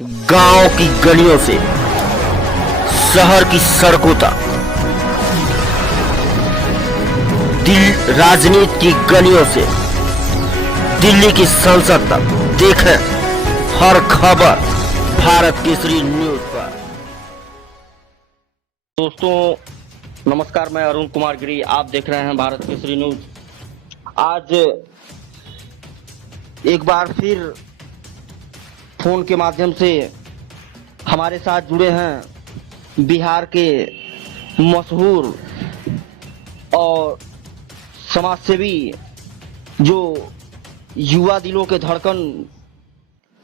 गांव की गलियों से शहर की सड़कों तक, दिल राजनीति की गलियों से दिल्ली की संसद तक, देखें हर खबर भारत केसरी न्यूज पर। दोस्तों नमस्कार, मैं अरुण कुमार गिरी, आप देख रहे हैं भारत केसरी न्यूज। आज एक बार फिर फोन के माध्यम से हमारे साथ जुड़े हैं बिहार के मशहूर और समाजसेवी, जो युवा दिलों के धड़कन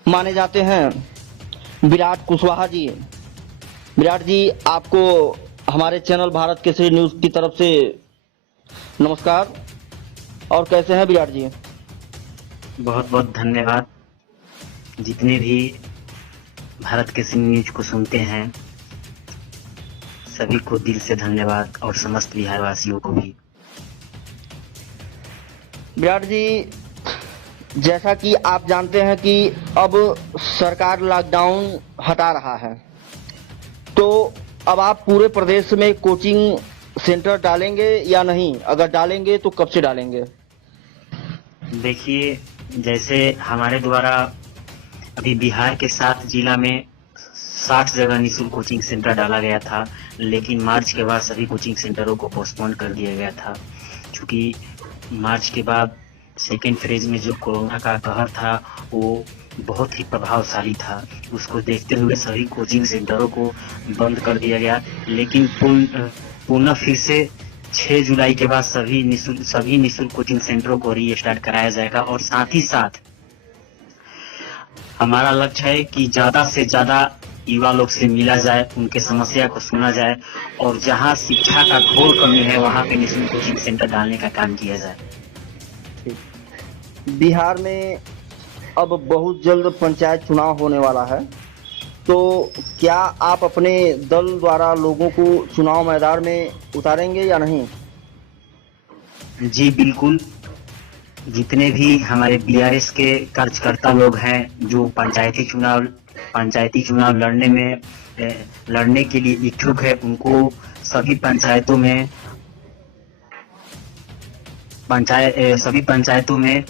माने जाते हैं, विराट कुशवाहा जी। विराट जी, आपको हमारे चैनल भारत केसरी न्यूज की तरफ से नमस्कार। और कैसे हैं विराट जी? बहुत बहुत धन्यवाद। जितने भी भारत केसरी न्यूज को सुनते हैं सभी को दिल से धन्यवाद, और समस्त बिहार वासियों को भी। विराट जी, जैसा कि आप जानते हैं कि अब सरकार लॉकडाउन हटा रहा है, तो अब आप पूरे प्रदेश में कोचिंग सेंटर डालेंगे या नहीं? अगर डालेंगे तो कब से डालेंगे? देखिए, जैसे हमारे द्वारा अभी बिहार के 7 जिला में 60 जगह निःशुल्क कोचिंग सेंटर डाला गया था, लेकिन मार्च के बाद सभी कोचिंग सेंटरों को पोस्टपोन कर दिया गया था, क्योंकि मार्च के बाद सेकेंड फेज में जो कोरोना का कहर था वो बहुत ही प्रभावशाली था। उसको देखते हुए सभी कोचिंग सेंटरों को बंद कर दिया गया, लेकिन पुनः फिर से 6 जुलाई के बाद सभी निःशुल्क कोचिंग सेंटरों को रीस्टार्ट कराया जाएगा। और साथ ही साथ हमारा लक्ष्य है कि ज्यादा से ज्यादा युवा लोग से मिला जाए, उनके समस्या को सुना जाए, और जहां शिक्षा का घोर कमी है वहां पे निःशुल्क कोचिंग सेंटर डालने का काम किया जाए। बिहार में अब बहुत जल्द पंचायत चुनाव होने वाला है, तो क्या आप अपने दल द्वारा लोगों को चुनाव मैदान में उतारेंगे या नहीं? जी बिल्कुल। जितने भी हमारे बीआरएस के कार्यकर्ता लोग हैं जो पंचायती चुनाव लड़ने के लिए इच्छुक है, उनको सभी पंचायतों में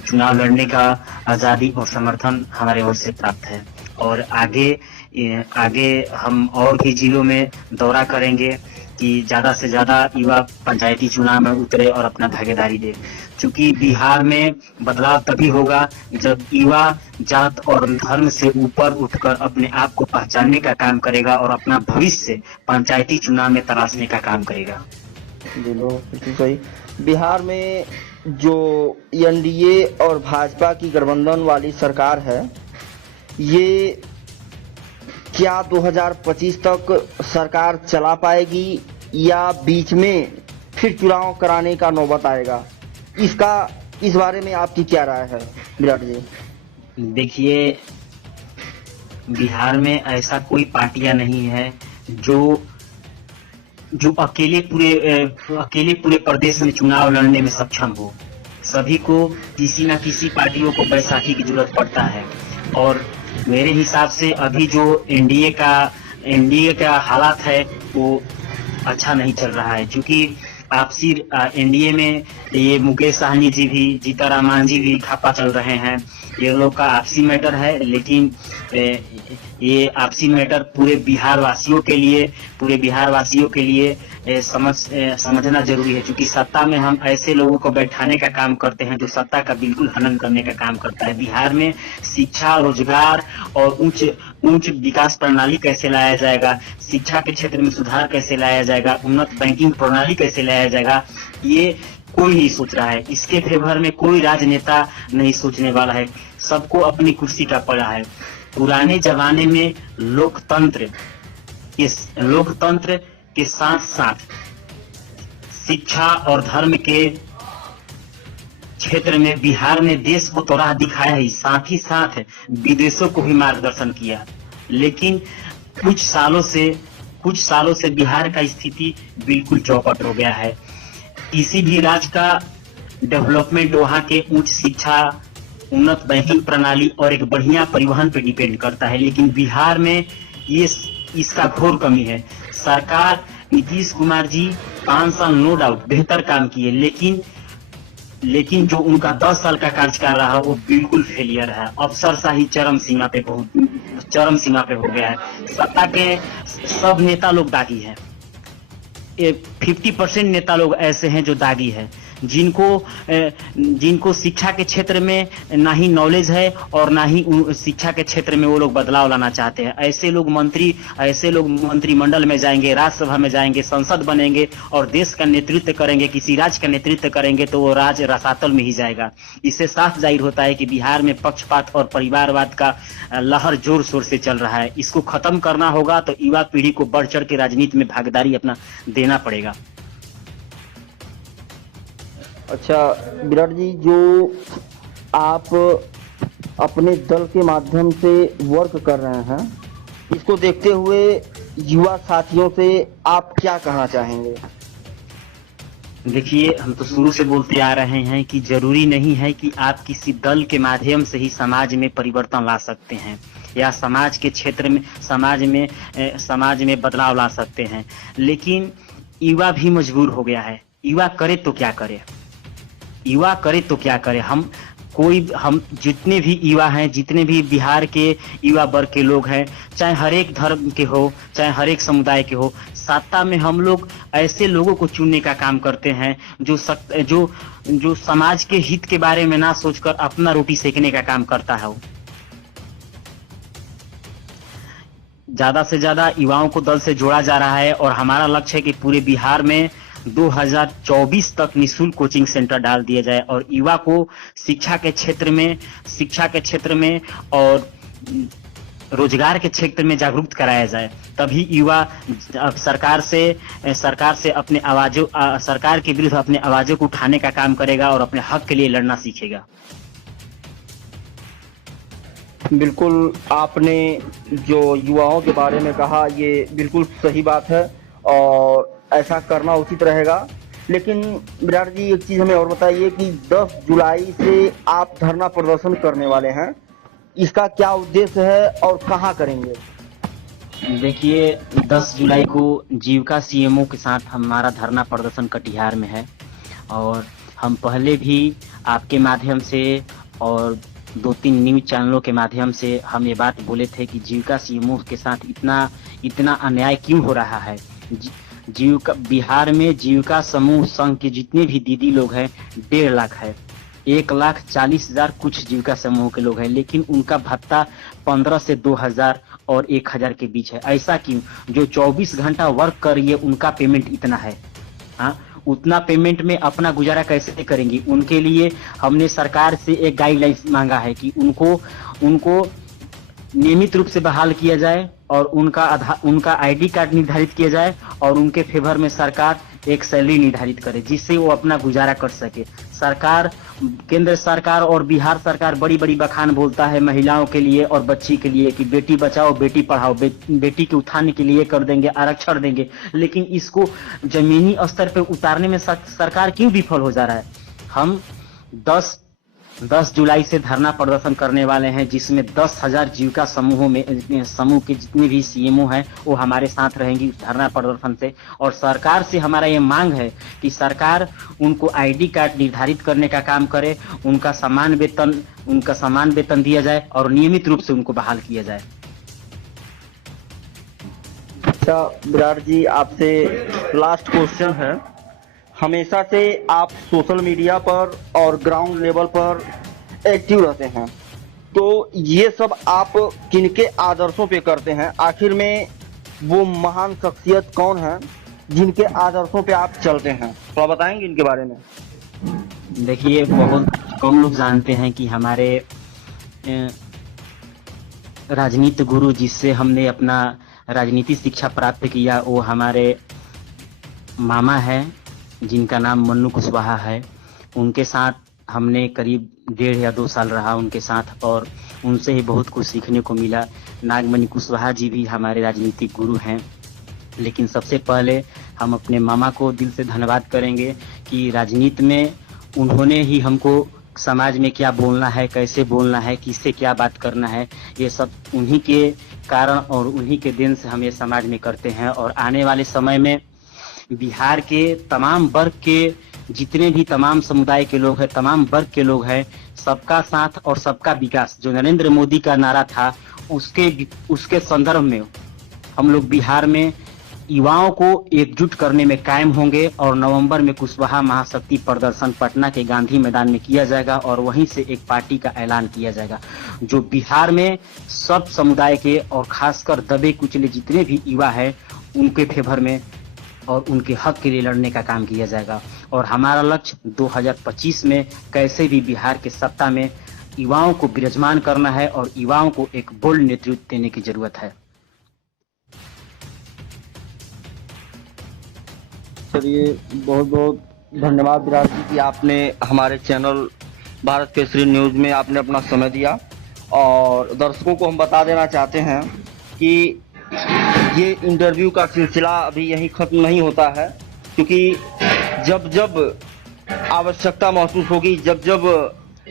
चुनाव लड़ने का आज़ादी और समर्थन हमारे ओर से प्राप्त है। और आगे हम और भी जिलों में दौरा करेंगे कि ज़्यादा से ज़्यादा युवा पंचायती चुनाव में उतरे और अपना भागीदारी दे, क्योंकि बिहार में बदलाव तभी होगा जब युवा जात और धर्म से ऊपर उठकर अपने आप को पहचानने का काम करेगा और अपना भविष्य पंचायती चुनाव में तराशने का काम करेगा। बिल्कुल सही। बिहार में जो एनडीए और भाजपा की गठबंधन वाली सरकार है, ये क्या 2025 तक सरकार चला पाएगी या बीच में फिर चुनाव कराने का नौबत आएगा? इस बारे में आपकी क्या राय है विराट जी? देखिए, बिहार में ऐसा कोई पार्टियां नहीं है जो अकेले पूरे प्रदेश में चुनाव लड़ने में सक्षम हो। सभी को किसी न किसी पार्टियों को बैसाखी की जरूरत पड़ता है। और मेरे हिसाब से अभी जो एनडीए का हालात है वो अच्छा नहीं चल रहा है, क्योंकि आपसी एनडीए में ये मुकेश सहनी जी भी, जीतन राम जी भी खापा चल रहे हैं। ये लोग का आपसी मैटर है, लेकिन ये आपसी मैटर पूरे बिहार वासियों के लिए समझना जरूरी है, क्योंकि सत्ता में हम ऐसे लोगों को बैठाने का काम करते हैं जो सत्ता का बिल्कुल हनन करने का काम करता है। बिहार में शिक्षा, रोजगार और उच्च विकास प्रणाली कैसे लाया जाएगा, शिक्षा के क्षेत्र में सुधार कैसे लाया जाएगा, उन्नत बैंकिंग प्रणाली कैसे लाया जाएगा, ये कोई नहीं सोच रहा है। इसके फेवर में कोई राजनेता नहीं सोचने वाला है। सबको अपनी कुर्सी का पड़ा है। पुराने जमाने में लोकतंत्र के साथ साथ शिक्षा और धर्म के क्षेत्र में बिहार ने देश को तो राह दिखाया ही, साथ ही साथ विदेशों को भी मार्गदर्शन किया। लेकिन कुछ सालों से बिहार का स्थिति बिल्कुल चौपट हो गया है। किसी भी राज्य का डेवलपमेंट वहाँ के उच्च शिक्षा उन्नत बैंकिंग प्रणाली और एक बढ़िया परिवहन पे डिपेंड करता है। लेकिन बिहार में ये इसका घोर कमी है। सरकार नीतीश कुमार जी 5 साल नो डाउट बेहतर काम किए, लेकिन जो उनका 10 साल का कार्यकाल रहा वो बिल्कुल फेलियर है। अफसरशाही चरम सीमा पे हो गया है। सत्ता के सब नेता लोग दागी हैं। 50% नेता लोग ऐसे हैं जो दागी है, जिनको शिक्षा के क्षेत्र में ना ही नॉलेज है और ना ही शिक्षा के क्षेत्र में वो लोग बदलाव लाना चाहते हैं। ऐसे लोग मंत्रिमंडल में जाएंगे, राज्यसभा में जाएंगे, संसद बनेंगे और देश का नेतृत्व करेंगे, किसी राज्य का नेतृत्व करेंगे तो वो राज्य रसातल में ही जाएगा। इससे साफ जाहिर होता है कि बिहार में पक्षपात और परिवारवाद का लहर जोर शोर से चल रहा है। इसको खत्म करना होगा तो युवा पीढ़ी को बढ़ चढ़ के राजनीति में भागीदारी अपना देना पड़ेगा। अच्छा विराट जी, जो आप अपने दल के माध्यम से वर्क कर रहे हैं, इसको देखते हुए युवा साथियों से आप क्या कहना चाहेंगे? देखिए, हम तो शुरू से बोलते आ रहे हैं कि जरूरी नहीं है कि आप किसी दल के माध्यम से ही समाज में परिवर्तन ला सकते हैं या समाज के क्षेत्र में समाज में बदलाव ला सकते हैं। लेकिन युवा भी मजबूर हो गया है। युवा करे तो क्या करे। हम जितने भी युवा हैं, जितने भी बिहार के युवा वर्ग के लोग हैं, चाहे हर एक धर्म के हो, चाहे हर एक समुदाय के हो, सत्ता में हम लोग ऐसे लोगों को चुनने का काम करते हैं जो समाज के हित के बारे में ना सोचकर अपना रोटी सेकने का काम करता है। ज्यादा से ज्यादा युवाओं को दल से जोड़ा जा रहा है और हमारा लक्ष्य है कि पूरे बिहार में 2024 तक निःशुल्क कोचिंग सेंटर डाल दिया जाए और युवा को शिक्षा के क्षेत्र में और रोजगार के क्षेत्र में जागरूक कराया जाए। तभी युवा सरकार से अपने सरकार के विरुद्ध अपने आवाजों को उठाने का काम करेगा और अपने हक के लिए लड़ना सीखेगा। बिल्कुल, आपने जो युवाओं के बारे में कहा ये बिल्कुल सही बात है और ऐसा करना उचित रहेगा। लेकिन विराट जी, एक चीज हमें और बताइए कि 10 जुलाई से आप धरना प्रदर्शन करने वाले हैं, इसका क्या उद्देश्य है और कहां करेंगे? देखिए, 10 जुलाई को जीविका सीएमओ के साथ हमारा धरना प्रदर्शन कटिहार में है और हम पहले भी आपके माध्यम से और 2-3 न्यूज चैनलों के माध्यम से हम ये बात बोले थे कि जीविका सीएमओ के साथ इतना अन्याय क्यों हो रहा है। बिहार में जीविका समूह संघ के जितने भी दीदी लोग हैं 1.5 लाख है। 1,40,000 कुछ जीविका समूह के लोग हैं, लेकिन उनका भत्ता 15 से 2,000 और 1,000 के बीच है। ऐसा क्यों? जो 24 घंटा वर्क कर रही है उनका पेमेंट इतना है। उतना पेमेंट में अपना गुजारा कैसे करेंगी? उनके लिए हमने सरकार से एक गाइडलाइंस मांगा है कि उनको नियमित रूप से बहाल किया जाए और उनका आईडी कार्ड निर्धारित किया जाए और उनके फेवर में सरकार एक सैलरी निर्धारित करे जिससे वो अपना गुजारा कर सके। केंद्र सरकार और बिहार सरकार बड़ी बखान बोलता है महिलाओं के लिए और बच्ची के लिए कि बेटी बचाओ बेटी पढ़ाओ, बेटी के उत्थान के लिए कर देंगे, आरक्षण देंगे, लेकिन इसको जमीनी स्तर पे उतारने में सरकार क्यों विफल हो जा रहा है? हम 10 जुलाई से धरना प्रदर्शन करने वाले हैं, जिसमें 10,000 जीविका समूह के जितने भी सीएमओ हैं वो हमारे साथ रहेंगी धरना प्रदर्शन से। और सरकार से हमारा ये मांग है कि सरकार उनको आईडी कार्ड निर्धारित करने का काम करे, उनका समान वेतन दिया जाए और नियमित रूप से उनको बहाल किया जाए। अच्छा विराट जी, आपसे लास्ट क्वेश्चन है। हमेशा से आप सोशल मीडिया पर और ग्राउंड लेवल पर एक्टिव रहते हैं, तो ये सब आप किनके आदर्शों पे करते हैं? आखिर में वो महान शख्सियत कौन है जिनके आदर्शों पे आप चलते हैं? तो आप बताएंगे इनके बारे में? देखिए, बहुत कम लोग जानते हैं कि हमारे राजनीति गुरु जिससे हमने अपना राजनीति शिक्षा प्राप्त किया वो हमारे मामा है, जिनका नाम मन्नू कुशवाहा है। उनके साथ हमने करीब 1.5 या 2 साल रहा उनके साथ और उनसे ही बहुत कुछ सीखने को मिला। नागमणि कुशवाहा जी भी हमारे राजनीतिक गुरु हैं। लेकिन सबसे पहले हम अपने मामा को दिल से धन्यवाद करेंगे कि राजनीति में उन्होंने ही हमको समाज में क्या बोलना है, कैसे बोलना है, किससे क्या बात करना है, ये सब उन्हीं के कारण और उन्हीं के देन से हम ये समाज में करते हैं। और आने वाले समय में बिहार के तमाम वर्ग के जितने भी तमाम समुदाय के लोग हैं, तमाम वर्ग के लोग हैं, सबका साथ और सबका विकास जो नरेंद्र मोदी का नारा था, उसके संदर्भ में हम लोग बिहार में युवाओं को एकजुट करने में कायम होंगे। और नवंबर में कुशवाहा महाशक्ति प्रदर्शन पटना के गांधी मैदान में किया जाएगा और वहीं से एक पार्टी का ऐलान किया जाएगा जो बिहार में सब समुदाय के और खासकर दबे कुचले जितने भी युवा है उनके फेवर में और उनके हक के लिए लड़ने का काम किया जाएगा। और हमारा लक्ष्य 2025 में कैसे भी बिहार के सत्ता में युवाओं को विराजमान करना है और युवाओं को एक बोल्ड नेतृत्व देने की जरूरत है। चलिए, बहुत बहुत धन्यवाद विराट जी कि आपने हमारे चैनल भारत केसरी न्यूज में आपने अपना समय दिया। और दर्शकों को हम बता देना चाहते हैं कि ये इंटरव्यू का सिलसिला अभी यहीं खत्म नहीं होता है, क्योंकि जब जब आवश्यकता महसूस होगी, जब जब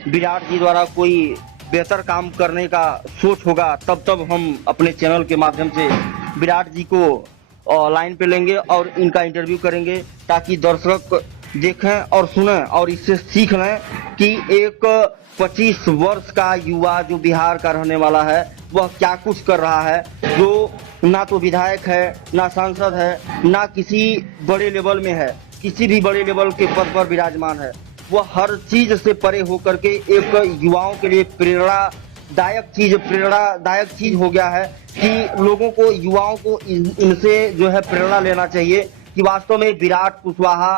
विराट जी द्वारा कोई बेहतर काम करने का सोच होगा, तब तब हम अपने चैनल के माध्यम से विराट जी को लाइन पे लेंगे और इनका इंटरव्यू करेंगे, ताकि दर्शक देखें और सुनें और इससे सीख लें कि एक 25 वर्ष का युवा जो बिहार का रहने वाला है वह क्या कुछ कर रहा है, जो ना तो विधायक है, ना सांसद है, ना किसी बड़े लेवल में है, किसी भी बड़े लेवल के पद पर विराजमान है। वह हर चीज से परे होकर के एक युवाओं के लिए प्रेरणादायक चीज हो गया है कि लोगों को, युवाओं को इनसे जो है प्रेरणा लेना चाहिए कि वास्तव में विराट कुशवाहा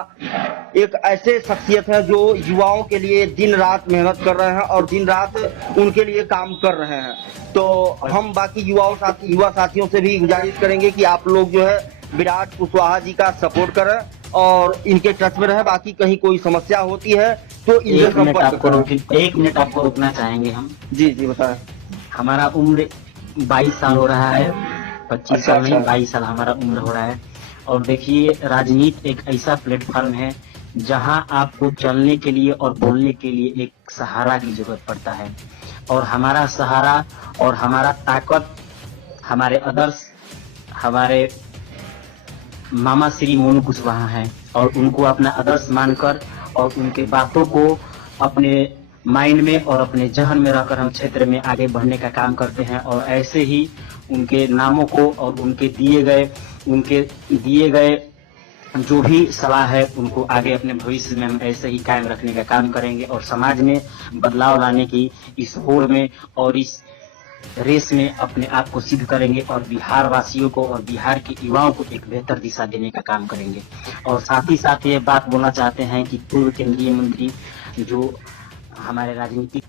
एक ऐसे शख्सियत है जो युवाओं के लिए दिन रात मेहनत कर रहे हैं और दिन रात उनके लिए काम कर रहे हैं। तो हम बाकी युवा साथियों से भी गुजारिश करेंगे कि आप लोग जो है विराट कुशवाहा जी का सपोर्ट करें और इनके टच में रहे। बाकी कहीं कोई समस्या होती है तो एक मिनट आपको रुकना चाहेंगे हम। जी बताएं। हमारा उम्र 22 साल हो रहा है, 25 साल नहीं 22 साल हमारा उम्र हो रहा है। और देखिए, राजनीति एक ऐसा प्लेटफॉर्म है जहां आपको चलने के लिए और बोलने के लिए एक सहारा की जरूरत पड़ता है। और हमारा सहारा और हमारा ताकत हमारे आदर्श, हमारे मामा श्री मोनू कुशवाहा हैं। और उनको अपना आदर्श मानकर और उनके बातों को अपने माइंड में और अपने जहन में रखकर हम क्षेत्र में आगे बढ़ने का काम करते हैं। और ऐसे ही उनके नामों को और उनके दिए गए जो भी सलाह है उनको आगे अपने भविष्य में हम ऐसे ही कायम रखने का काम करेंगे और समाज में बदलाव लाने की इस होड़ में और इस रेस में अपने आप को सिद्ध करेंगे और बिहार वासियों को और बिहार के युवाओं को एक बेहतर दिशा देने का काम करेंगे। और साथ ही साथ ये बात बोलना चाहते हैं कि पूर्व केंद्रीय मंत्री जो हमारे राजनीतिक